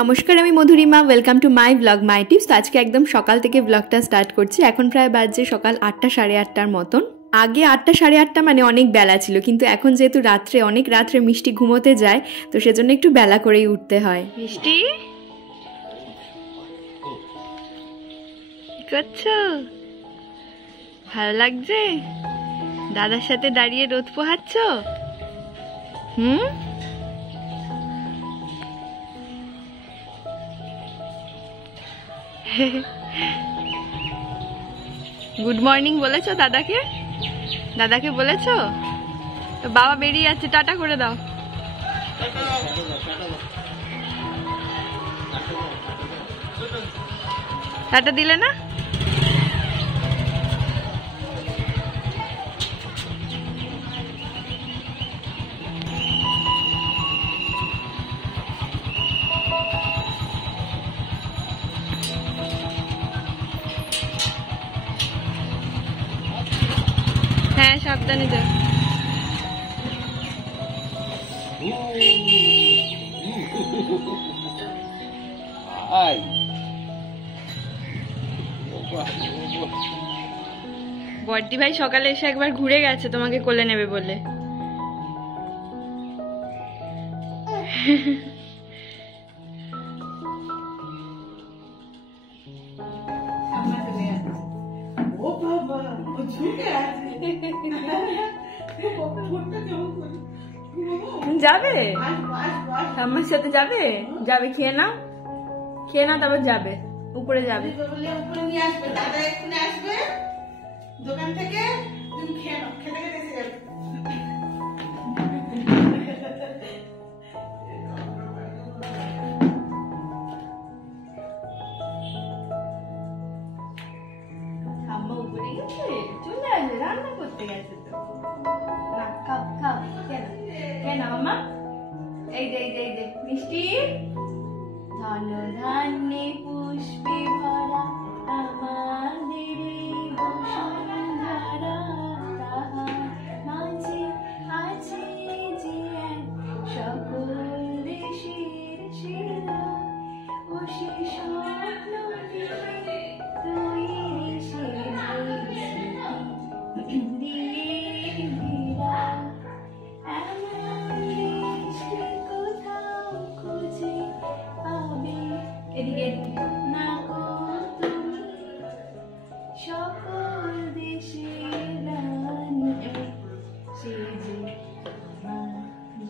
নমস্কার, আমি Madhurima. Welcome to my blog my tips. তো আজকে একদম সকাল থেকে ব্লগটা স্টার্ট করছি। এখন প্রায় বাজছে সকাল 8টা সাড়ে 8টার মতন। আগে 8টা সাড়ে 8টা মানে অনেক বেলা ছিল, কিন্তু এখন যেহেতু অনেক রাত্রে মিষ্টি ঘুমোতে যায়, তো সেজন্য একটু বেলা করেই উঠতে হয়। মিষ্টি কি করছো? ভালো লাগছে দাদার সাথে দাঁড়িয়ে রোদ পোহাচ্ছ? গুড মর্নিং বলেছো দাদাকে? দাদাকে বলেছো? তো বাবা বেরিয়ে যাচ্ছে, টাটা করে দাও। টাটা দিলে না? হ্যাঁ, সাবধানে যাও। বর্দি ভাই সকালে এসে একবার ঘুরে গেছে তোমাকে কোলে নেবে বলে। যাবে আমার সাথে? যাবে যাবে, খেয়ে নাও, খেয়ে নাও, তারপর যাবে উপরে, যাবে উপরে নিয়ে আসবে। দাদা এক্ষুনি আসবে দোকান থেকে, তুমি খেয়ে নাও, খেতে খেতে এসে যাবে। আম্মা উপরে গেছে, চলে আসবে, রান্না করতে গেছে তো। না, খাও খাও, কেন কেন মামা? এই যে এই যে এই যে মিষ্টি। ধন ধান্যে পুষ্পে ভরা আমাদের বসুন্ধরা, তাহার মাঝে আছে যে এক সকল দেশের সেরা, ও সে স্বপ্ন তৈরি সে দিয়ে ঘেরা, এমন দেশটি কোথাও খুঁজে পাবে। এদিকে না গো তুমি সকল দেশের রানী, সে যে আমার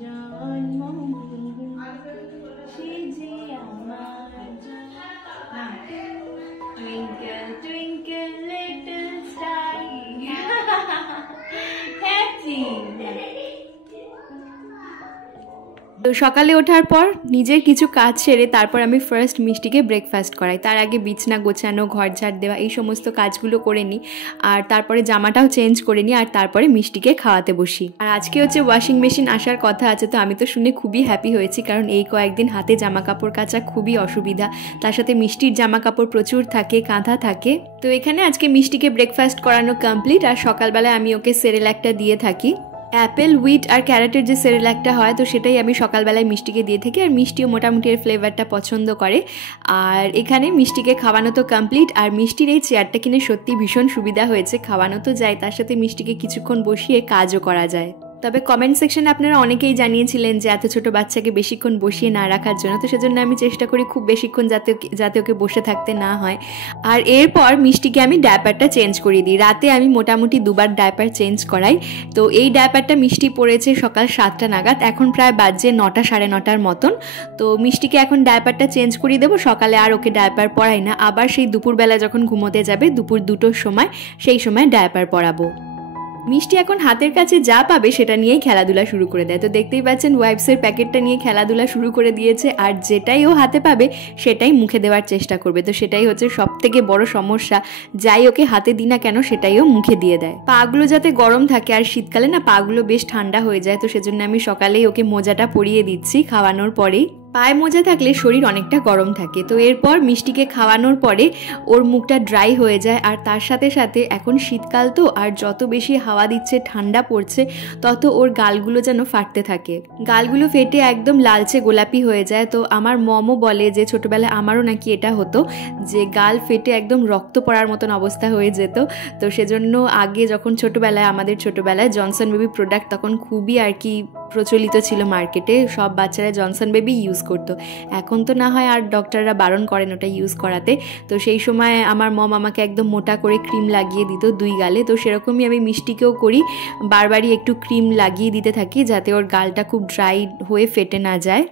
জন্মভূমি, সে যে আমার টুইঙ্কেল টুইঙ্কেল লিটল স্টার। তো সকালে ওঠার পর নিজের কিছু কাজ সেরে তারপর আমি ফার্স্ট মিষ্টিকে ব্রেকফাস্ট করাই। তার আগে বিছনা গোছানো, ঘর ঝাড় দেওয়া, এই সমস্ত কাজগুলো করে নিই, আর তারপরে জামাটাও চেঞ্জ করে নিই, আর তারপরে মিষ্টিকে খাওয়াতে বসি। আর আজকে হচ্ছে ওয়াশিং মেশিন আসার কথা আছে, তো আমি তো শুনে খুবই হ্যাপি হয়েছি, কারণ এই কয়েকদিন হাতে জামা কাপড় কাচা খুবই অসুবিধা। তার সাথে মিষ্টির জামা কাপড় প্রচুর থাকে, কাঁথা থাকে। তো এখানে আজকে মিষ্টিকে ব্রেকফাস্ট করানো কমপ্লিট, আর সকালবেলায় আমি ওকে সেরেল্যাকটা দিয়ে থাকি। অ্যাপেল, হুইট আর ক্যারেটের যে সেরেল্যাকটা হয়, তো সেটাই আমি সকালবেলায় মিষ্টিকে দিয়ে থাকি, আর মিষ্টিও মোটামুটি এর ফ্লেভারটা পছন্দ করে। আর এখানে মিষ্টিকে খাওয়ানো তো কমপ্লিট, আর মিষ্টির এই চেয়ারটা কিনে সত্যি ভীষণ সুবিধা হয়েছে। খাওয়ানো তো যায়, তার সাথে মিষ্টিকে কিছুক্ষণ বসিয়ে কাজও করা যায়। তবে কমেন্ট সেকশনে আপনারা অনেকেই জানিয়েছিলেন যে এত ছোট বাচ্চাকে বেশিক্ষণ বসিয়ে না রাখার জন্য, তো সেজন্য আমি চেষ্টা করি খুব বেশিক্ষণ যাতে ওকে বসে থাকতে না হয়। আর এরপর মিষ্টিকে আমি ডায়াপারটা চেঞ্জ করিয়ে দিই। রাতে আমি মোটামুটি 2বার ডায়াপার চেঞ্জ করাই। তো এই ডায়াপারটা মিষ্টি পড়েছে সকাল 7টা নাগাদ, এখন প্রায় বাজে 9টা সাড়ে 9টার মতন। তো মিষ্টিকে এখন ডায়াপারটা চেঞ্জ করিয়ে দেবো। সকালে আর ওকে ডায়াপার পরাই না, আবার সেই দুপুরবেলা যখন ঘুমোতে যাবে দুপুর 2টোর সময়, সেই সময় ডায়াপার পরাবো। মিষ্টি এখন হাতের কাছে যা পাবে সেটা নিয়েই খেলাধুলা শুরু করে দেয়। তো দেখতেই পাচ্ছেন ওয়াইপসের প্যাকেটটা নিয়ে খেলাধুলা শুরু করে দিয়েছে, আর যেটাই ও হাতে পাবে সেটাই মুখে দেওয়ার চেষ্টা করবে। তো সেটাই হচ্ছে সব থেকে বড় সমস্যা, যাই ওকে হাতে দিই না কেন সেটাই ও মুখে দিয়ে দেয়। পাগুলো যাতে গরম থাকে, আর শীতকালে না পাগুলো বেশ ঠান্ডা হয়ে যায়, তো সেজন্য আমি সকালেই ওকে মোজাটা পরিয়ে দিচ্ছি খাওয়ানোর পরেই। পায়ে মোজা থাকলে শরীর অনেকটা গরম থাকে। তো এরপর মিষ্টিকে খাওয়ানোর পরে ওর মুখটা ড্রাই হয়ে যায়, আর তার সাথে সাথে এখন শীতকাল তো, আর যত বেশি হাওয়া দিচ্ছে ঠান্ডা পড়ছে তত ওর গালগুলো যেন ফাটতে থাকে, গালগুলো ফেটে একদম লালচে গোলাপি হয়ে যায়। তো আমার মমও বলে যে ছোটোবেলায় আমারও নাকি এটা হতো, যে গাল ফেটে একদম রক্ত পড়ার মতন অবস্থা হয়ে যেত। তো সেজন্য আগে যখন আমাদের ছোটোবেলায় জনসন বেবি প্রোডাক্ট তখন খুবই আর কি প্রচলিত ছিল মার্কেটে, সব বাচ্চারা জনসন বেবি ইউজ করতো। এখন তো না হয় আর ডক্টররা বারণ করেন ওটা ইউজ করাতে। তো সেই সময় আমার মম আমাকে একদম মোটা করে ক্রিম লাগিয়ে দিত 2 গালে। তো সেরকমই আমি মিষ্টিকেও করি, বারবারই একটু ক্রিম লাগিয়ে দিতে থাকি যাতে ওর গালটা খুব ড্রাই হয়ে ফেটে না যায়।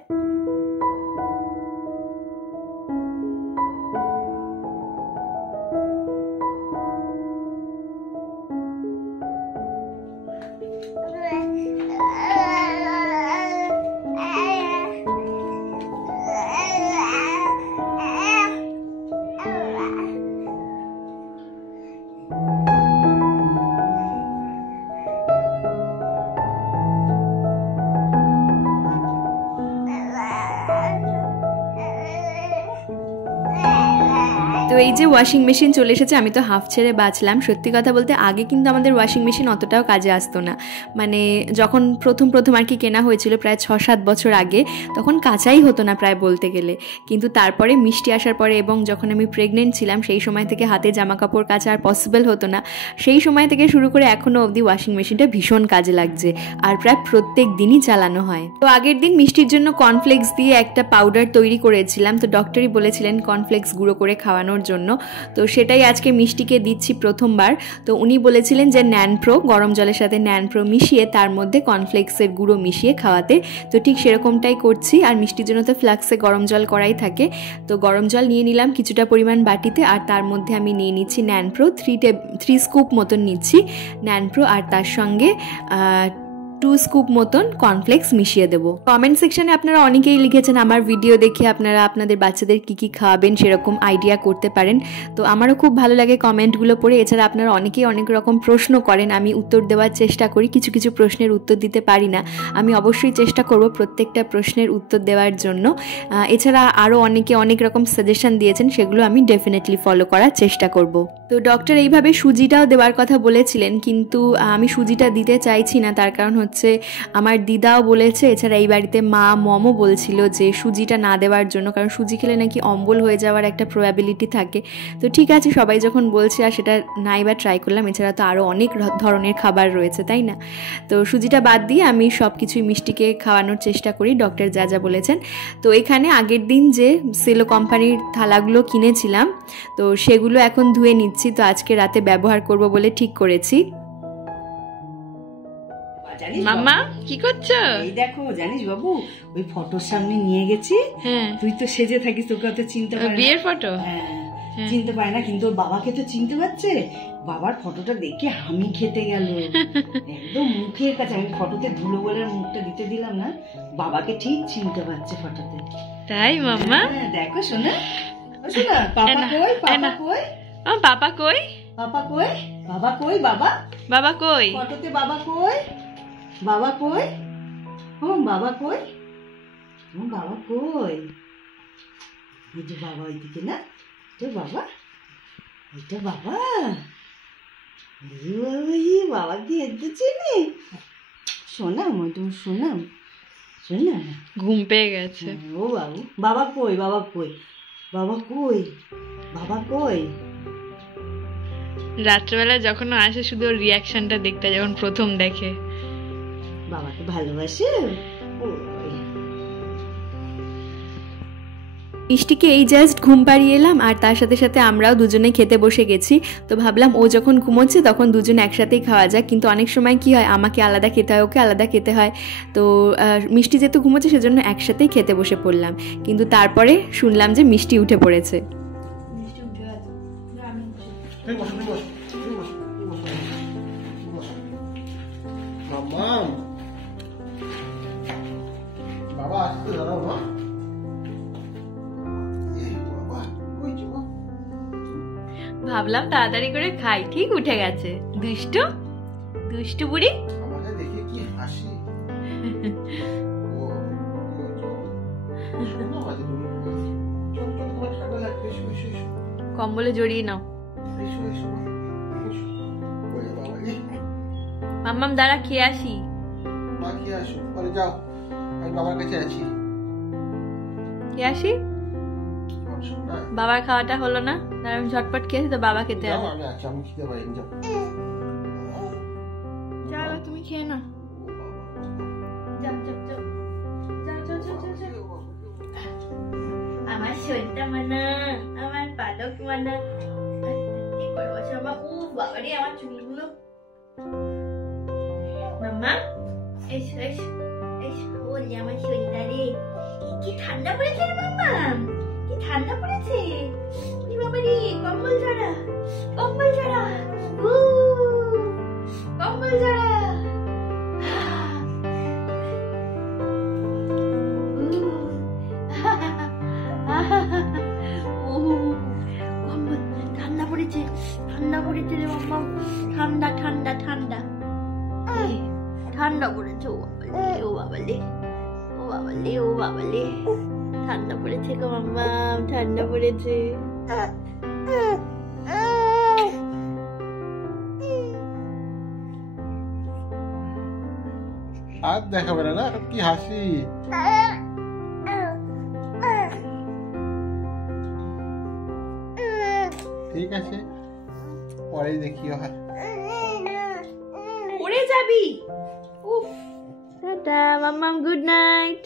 তো এই যে ওয়াশিং মেশিন চলে এসেছে, আমি তো হাফ ছেড়ে বাঁচলাম। সত্যি কথা বলতে আগে কিন্তু আমাদের ওয়াশিং মেশিন অতটাও কাজে আসতো না, মানে যখন প্রথম আর কি কেনা হয়েছিল প্রায় 6-7 বছর আগে, তখন কাচাই হতো না প্রায় বলতে গেলে। কিন্তু তারপরে মিষ্টি আসার পরে এবং যখন আমি প্রেগনেন্ট ছিলাম সেই সময় থেকে হাতে জামা কাপড় কাচা আর পসিবল হতো না। সেই সময় থেকে শুরু করে এখনও অবধি ওয়াশিং মেশিনটা ভীষণ কাজে লাগছে, আর প্রায় প্রত্যেক দিনই চালানো হয়। তো আগের দিন মিষ্টির জন্য কর্নফ্লেক্স দিয়ে একটা পাউডার তৈরি করেছিলাম, তো ডক্টরই বলেছিলেন কর্নফ্লেক্স গুঁড়ো করে খাওয়ানোর জন্য। তো সেটাই আজকে মিষ্টিকে দিচ্ছি প্রথমবার। তো উনি বলেছিলেন যে ন্যানপ্রো, গরম জলের সাথে ন্যানপ্রো মিশিয়ে তার মধ্যে কর্নফ্লেক্সের গুঁড়ো মিশিয়ে খাওয়াতে। তো ঠিক সেরকমটাই করছি। আর মিষ্টির জন্য তো ফ্লাক্সে গরম জল করাই থাকে, তো গরম জল নিয়ে নিলাম কিছুটা পরিমাণ বাটিতে, আর তার মধ্যে আমি নিয়ে নিচ্ছি ন্যানপ্রো, 3 স্কুপ মতন নিচ্ছি ন্যানপ্রো, আর তার সঙ্গে 2 স্কুপ মতন কর্নফ্লেক্স মিশিয়ে দেবো। কমেন্ট সেকশনে আপনারা অনেকেই লিখেছেন আমার ভিডিও দেখে আপনারা আপনাদের বাচ্চাদের কী খাওয়াবেন সেরকম আইডিয়া করতে পারেন। তো আমারও খুব ভালো লাগে কমেন্টগুলো পড়ে। এছাড়া আপনারা অনেকেই অনেক রকম প্রশ্ন করেন, আমি উত্তর দেওয়ার চেষ্টা করি। কিছু প্রশ্নের উত্তর দিতে পারি না, আমি অবশ্যই চেষ্টা করব প্রত্যেকটা প্রশ্নের উত্তর দেওয়ার জন্য। এছাড়া আরও অনেকে অনেক রকম সাজেশন দিয়েছেন, সেগুলো আমি ডেফিনেটলি ফলো করার চেষ্টা করব। তো ডক্টর এইভাবে সুজিটাও দেওয়ার কথা বলেছিলেন, কিন্তু আমি সুজিটা দিতে চাইছি না। তার কারণ হচ্ছে আমার দিদাও বলেছে, এছাড়া এই বাড়িতে মমও বলছিল যে সুজিটা না দেওয়ার জন্য, কারণ সুজি খেলে নাকি অম্বল হয়ে যাওয়ার একটা প্রবাবিলিটি থাকে। তো ঠিক আছে, সবাই যখন বলছে আর সেটা নাই বা ট্রাই করলাম। এছাড়া তো আরও অনেক ধরনের খাবার রয়েছে, তাই না? তো সুজিটা বাদ দিয়ে আমি সব কিছুই মিষ্টিকে খাওয়ানোর চেষ্টা করি ডক্টর যা বলেছেন। তো এখানে আগের দিন যে সেলো কোম্পানির থালাগুলো কিনেছিলাম, তো সেগুলো এখন ধুয়ে নিচ্ছি। তো আজকে রাতে ব্যবহার করব বলে ঠিক করেছি। মাম্মা কি করছো? এই দেখো, জানিস বাবু, ওই ফটোর সামনে নিয়ে গেছি। তুই তো সেজে থাকিস, তোকে তো চিনতে পারে না। বিয়ের ফটো? হ্যাঁ, চিনতে পারে না, কিন্তু ওর বাবাকে তো চিনতে পারছে। বাবার ফটোটা দেখে হামি খেতে গেল একদম মুখের কাছে। আমি ফটোতে ধুলো বলে মুখটা দিতে দিলাম না, বাবাকে ঠিক চিনতে পারছে ফটোতে। তাই মাম্মা? দেখো শোনা, শোনা, পাপা কই, পাপা কই, পাপা কই, পাপা কই, বাবা কই, বাবা, বাবা কই, ফটোতে বাবা কই, বাবা কই, ও বাবা কই, ও বাবা কই, এই যে বাবা ওইদিকে না, তো বাবা, এটা বাবা, বাবা কি এতে চিনি, শোনাম, তুমি শোনাম, শোনা, ঘুম পেয়ে গেছে। ও বাবু, বাবা কই, বাবা কই, বাবা কই, বাবা কই। রাত্রেবেলা যখন আসে শুধু ওর রিয়াকশনটা দেখতে, যখন প্রথম দেখে। বাবাকে ভালোবাসে। মিষ্টিকে এই জাস্ট ঘুম পাড়িয়ে এলাম, আর তার সাথে সাথে আমরাও দুজনে খেতে বসে গেছি। তো ভাবলাম ও যখন ঘুমোচ্ছে তখন দুজনে একসাথেই খাওয়া যাক, কিন্তু অনেক সময় কি হয়, আমাকে আলাদা খেতে হয়, ওকে আলাদা খেতে হয়। তো মিষ্টি যেহেতু ঘুমোচ্ছে সেজন্য একসাথেই খেতে বসে পড়লাম, কিন্তু তারপরে শুনলাম যে মিষ্টি উঠে পড়েছে। বাবা আসতে দাঁড়াও মা। ভাবলাম তাড়াতাড়ি করে খাই, ঠিক উঠে গেছে। দুষ্টু দুষ্টু বুড়ি। আমাকে দেখে কি হাসি। কম্বলে জড়িয়ে নাও। মাম্মাম দাঁড়া, খেয়ে আসি। মা খেয়ে আসো, পরে যাও, আমি বাবার কাছে আছি। খেয়ে আসি। বাবার খাওয়াটা হলো না, আমি ঝটপট খেয়েছি তো বাবা খেতে হবে। আমি খেতে পারিনি। যাও তুমি খেয়ে না। আমার সন্তা মানা, আমার পালক মানা, কি করবো আমার। ও বাবারে আমার চুলগুলো। মাম্মা এসো এসো এসো। ওরে আমার সন্তা রে, কি ঠান্ডা পড়েছে রে মাম্মা, কি ঠান্ডা পড়েছে। বাবারে কম্বল ঝাড়া, কম্বল ঝাড়া, কম্বল ঝাড়া। ঠান্ডা পড়েছে, ঠান্ডা পড়েছে রে মাম্মা, ঠান্ডা ঠান্ডা ঠান্ডা ঠান্ডা পড়েছে। ও বাবালে, ও বাবালে, ও বাবালে, ও বাবালে, ঠান্ডা পড়েছে গো মাম্মা, ঠান্ডা পড়েছে। আর দেখাবে না, কি হাসি। ঠিক আছে, পরে দেখিও। হয় পড়ে যাবি। উফ, টাটা মাম্মাম, গুড নাইট।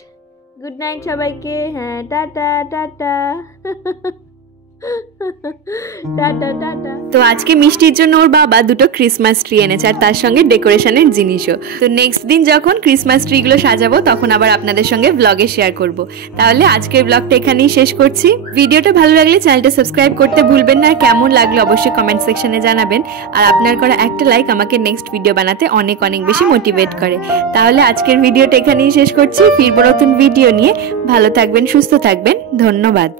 গুড নাইট সবাইকে। হ্যাঁ, টাটা টাটা টাটা টাটা। তো আজকে মিষ্টির জন্য ওর বাবা দুটো ক্রিসমাস ট্রি এনেছে আর তার সঙ্গে ডেকোরেশনের জিনিসও। তো নেক্সট দিন যখন ক্রিসমাস ট্রিগুলো সাজাবো তখন আবার আপনাদের সঙ্গে ব্লগে শেয়ার করব। তাহলে আজকের ব্লগটা এখানেই শেষ করছি। ভিডিওটা ভালো লাগলে চ্যানেলটা সাবস্ক্রাইব করতে ভুলবেন না, আর কেমন লাগলো অবশ্যই কমেন্ট সেকশনে জানাবেন। আর আপনার করা একটা লাইক আমাকে নেক্সট ভিডিও বানাতে অনেক অনেক বেশি মোটিভেট করে। তাহলে আজকের ভিডিওটা এখানেই শেষ করছি। ফিরবো নতুন ভিডিও নিয়ে। ভালো থাকবেন, সুস্থ থাকবেন, ধন্যবাদ।